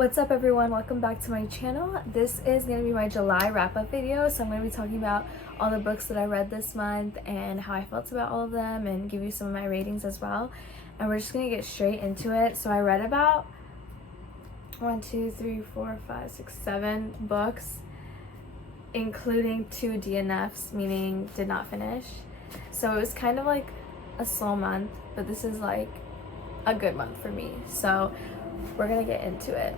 What's up everyone, welcome back to my channel. This is going to be my July wrap-up video, so I'm going to be talking about all the books that I read this month and how I felt about all of them and give you some of my ratings as well. And we're just going to get straight into it. So I read about 7 books, including 2 DNFs, meaning did not finish. So it was kind of like a slow month, but this is like a good month for me. So we're going to get into it.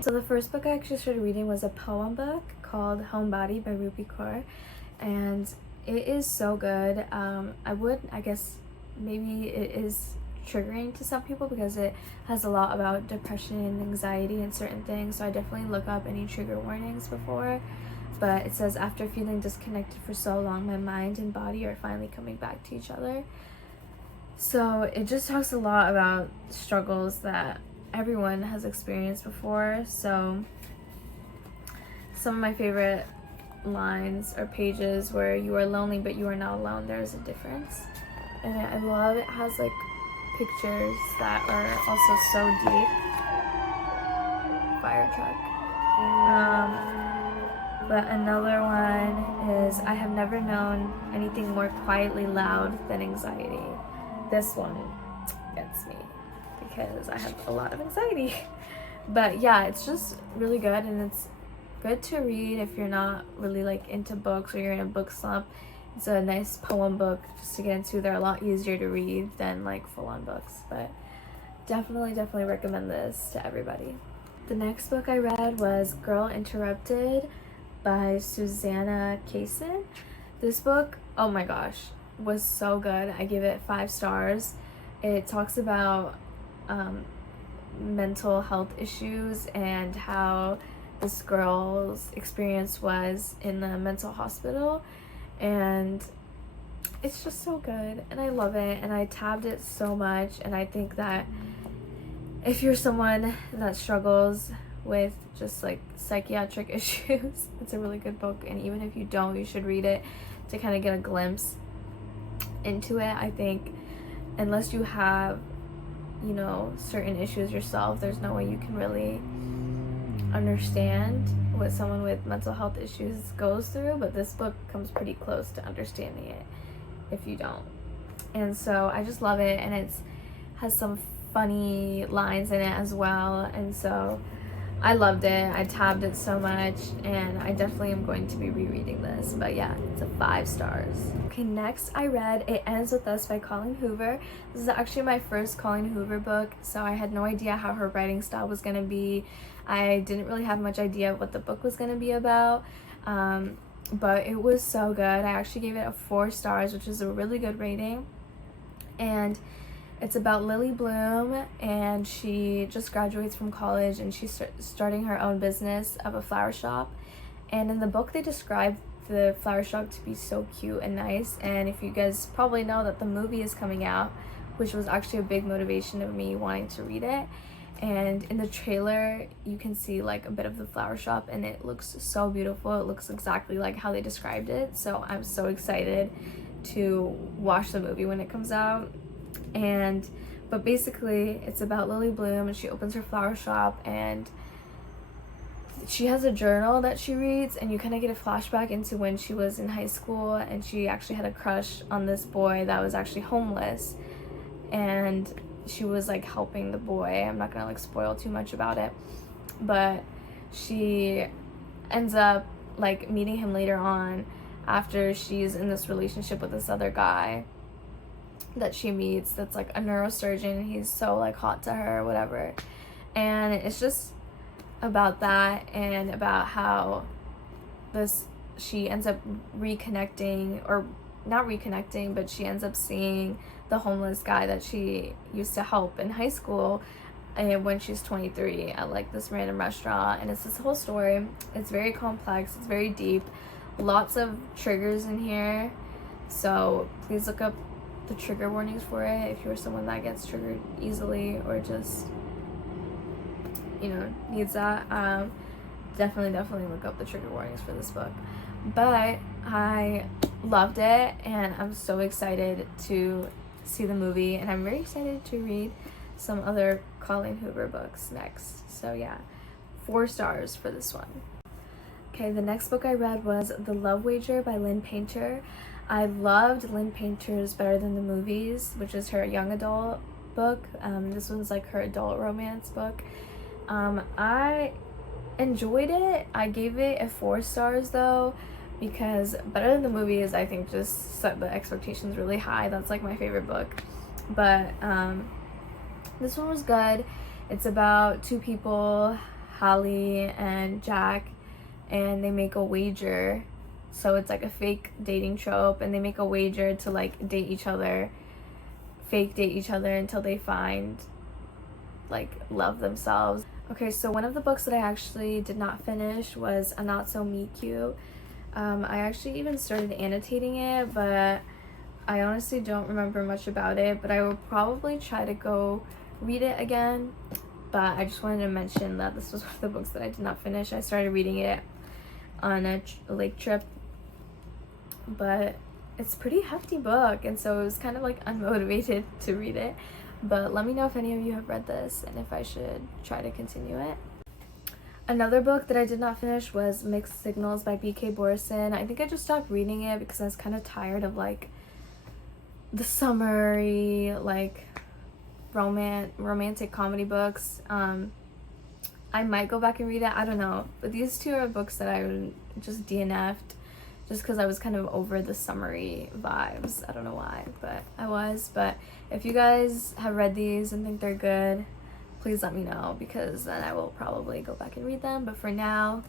So the first book I actually started reading was a poem book called Homebody by Rupi Kaur, and it is so good. I guess maybe it is triggering to some people because it has a lot about depression and anxiety and certain things, so I definitely look up any trigger warnings before. But it says, after feeling disconnected for so long, my mind and body are finally coming back to each other. So it just talks a lot about struggles that everyone has experienced before. So some of my favorite lines or pages where you are lonely but you are not alone, there's a difference. And I love it has like pictures that are also so deep. Fire truck. But another one is, I have never known anything more quietly loud than anxiety. This one gets me because I have a lot of anxiety. But yeah, it's just really good, and it's good to read if you're not really like into books or you're in a book slump. It's a nice poem book just to get into. They're a lot easier to read than like full-on books, but definitely recommend this to everybody. The next book I read was Girl Interrupted by Susanna Kaysen. This book, oh my gosh, was so good. I give it 5 stars. It talks about mental health issues and how this girl's experience was in the mental hospital, and it's just so good and I love it, and I tabbed it so much. And I think that if you're someone that struggles with just like psychiatric issues, it's a really good book. And even if you don't, you should read it to kind of get a glimpse into it. I think unless you have, you know, certain issues yourself, there's no way you can really understand what someone with mental health issues goes through. But this book comes pretty close to understanding it if you don't. And so I just love it, and it has some funny lines in it as well, and so I loved it. I tabbed it so much, and I definitely am going to be rereading this. But yeah, it's a 5 stars. Okay, next I read It Ends With Us by Colleen Hoover. This is actually my first Colleen Hoover book, so I had no idea how her writing style was going to be. I didn't really have much idea what the book was going to be about, but it was so good. I actually gave it a 4 stars, which is a really good rating. And it's about Lily Bloom, and she just graduates from college, and she's starting her own business of a flower shop. And in the book they describe the flower shop to be so cute and nice. And if you guys probably know that the movie is coming out, which was actually a big motivation of me wanting to read it. And in the trailer you can see like a bit of the flower shop, and it looks so beautiful. It looks exactly like how they described it, so I'm so excited to watch the movie when it comes out. But basically it's about Lily Bloom, and she opens her flower shop, and she has a journal that she reads, and you kind of get a flashback into when she was in high school, and she actually had a crush on this boy that was actually homeless, and she was like helping the boy. I'm not gonna like spoil too much about it, but she ends up like meeting him later on after she's in this relationship with this other guy that she meets that's like a neurosurgeon. He's so like hot to her or whatever, and it's just about that, and about how she ends up reconnecting, or not reconnecting, but she ends up seeing the homeless guy that she used to help in high school, and when she's 23 at like this random restaurant. And it's this whole story. It's very complex, it's very deep, lots of triggers in here, so please look up the trigger warnings for it if you're someone that gets triggered easily, or just, you know, needs that. Definitely look up the trigger warnings for this book. But I loved it, and I'm so excited to see the movie, and I'm very excited to read some other Colleen Hoover books next. So yeah, 4 stars for this one. Okay, the next book I read was The Love Wager by Lynn Painter. I loved Lynn Painter's Better Than the Movies, which is her young adult book. This one's like her adult romance book. I enjoyed it. I gave it a 4 stars though, because Better Than the Movies I think just set the expectations really high. That's like my favorite book. But this one was good. It's about 2 people, Holly and Jack, and they make a wager. So it's like a fake dating trope, and they make a wager to like date each other, fake date each other until they find like love themselves. Okay, so one of the books that I actually did not finish was A Not So Meet Cute. I actually even started annotating it, but I honestly don't remember much about it, but I will probably try to go read it again. But I just wanted to mention that this was one of the books that I did not finish. I started reading it on a lake trip, but it's a pretty hefty book, and so it was kind of like unmotivated to read it. But let me know if any of you have read this and if I should try to continue it. Another book that I did not finish was Mixed Signals by B.K. Borison. I think I just stopped reading it because I was kind of tired of like the summery like romantic comedy books. I might go back and read it, I don't know, but these 2 are books that I just DNF'd just because I was kind of over the summery vibes. I don't know why, but I was. But if you guys have read these and think they're good, please let me know, because then I will probably go back and read them. But for now,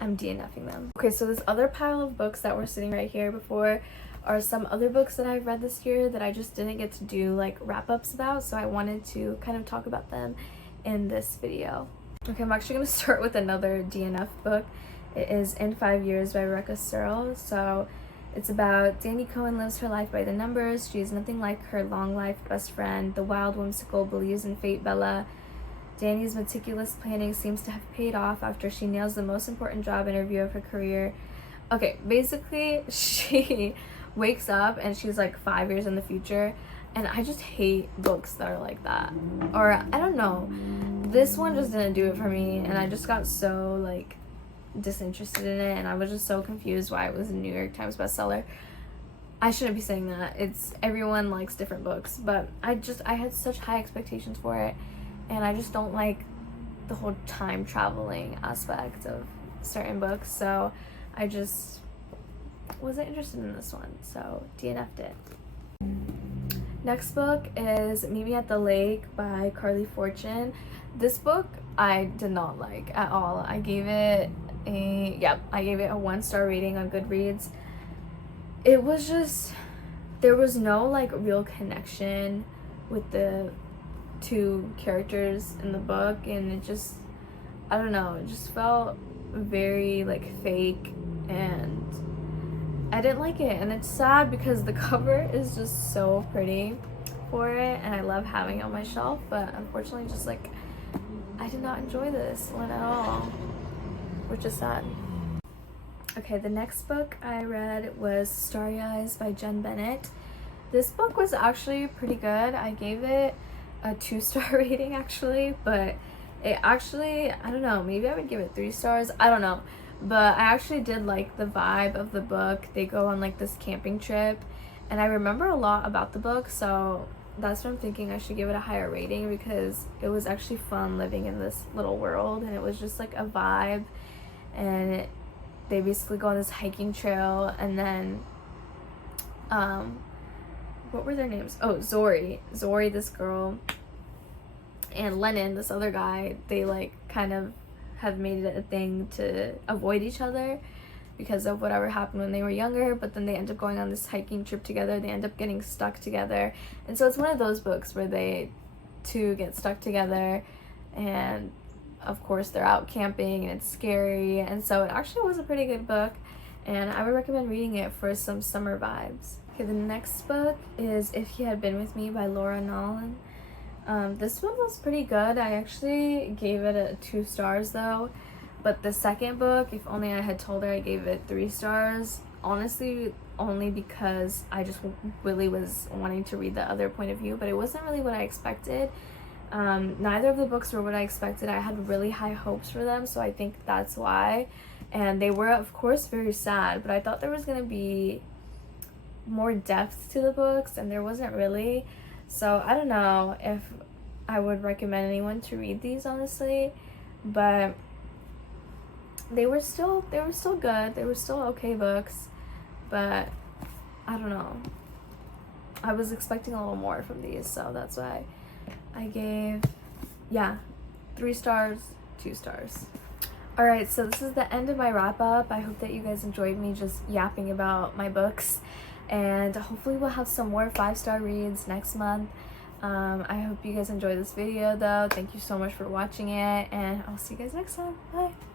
I'm DNFing them. Okay, so this other pile of books that were sitting right here before are some other books that I've read this year that I just didn't get to do like wrap-ups about, so I wanted to kind of talk about them in this video. Okay, I'm actually going to start with another DNF book. It is In 5 Years by Rebecca Searle. So it's about Danny Cohen lives her life by the numbers. She is nothing like her long-life best friend, the wild, whimsical, believes in fate Bella. Danny's meticulous planning seems to have paid off after she nails the most important job interview of her career. Okay, basically, she wakes up and she's like 5 years in the future, and I just hate books that are like that. Or, I don't know. This one just didn't do it for me, and I just got so like disinterested in it, and I was just so confused why it was a New York Times bestseller. I shouldn't be saying that. It's everyone likes different books, but I had such high expectations for it, and I just don't like the whole time traveling aspect of certain books, so I just wasn't interested in this one, so DNF'd it. Next book is Meet Me at the Lake by Carly Fortune. This book I did not like at all. I gave it a 1-star rating on Goodreads. It was just, there was no like real connection with the 2 characters in the book, and it just, I don't know, it just felt very like fake, and I didn't like it. And it's sad because the cover is just so pretty for it, and I love having it on my shelf, but unfortunately just like I did not enjoy this one at all, which is sad. Okay, the next book I read was Starry Eyes by Jen Bennett. This book was actually pretty good. I gave it a 2-star rating actually, but it actually, I don't know, maybe I would give it 3 stars, I don't know. But I actually did like the vibe of the book. They go on like this camping trip, and I remember a lot about the book, so that's what I'm thinking I should give it a higher rating, because it was actually fun living in this little world, and it was just like a vibe. And they basically go on this hiking trail, and then what were their names? Oh, Zori, this girl, and Lennon, this other guy, they like kind of have made it a thing to avoid each other because of whatever happened when they were younger, but then they end up going on this hiking trip together. They end up getting stuck together, and so it's one of those books where they 2 get stuck together, and of course they're out camping, and it's scary, and so it actually was a pretty good book, and I would recommend reading it for some summer vibes. Okay, the next book is If He Had Been With Me by Laura Nolan. This one was pretty good. I actually gave it a 2 stars though, but the second book, If Only I Had Told Her, I gave it 3 stars. Honestly, only because I just really was wanting to read the other point of view, but it wasn't really what I expected. Neither of the books were what I expected. I had really high hopes for them, so I think that's why. And they were, of course, very sad, but I thought there was going to be more depth to the books, and there wasn't really. So I don't know if I would recommend anyone to read these, honestly, but they were still good. They were still okay books, but I don't know. I was expecting a little more from these, so that's why I gave, 3 stars, 2 stars. Alright, so this is the end of my wrap up. I hope that you guys enjoyed me just yapping about my books, and hopefully we'll have some more 5-star reads next month. I hope you guys enjoyed this video though. Thank you so much for watching it, and I'll see you guys next time. Bye!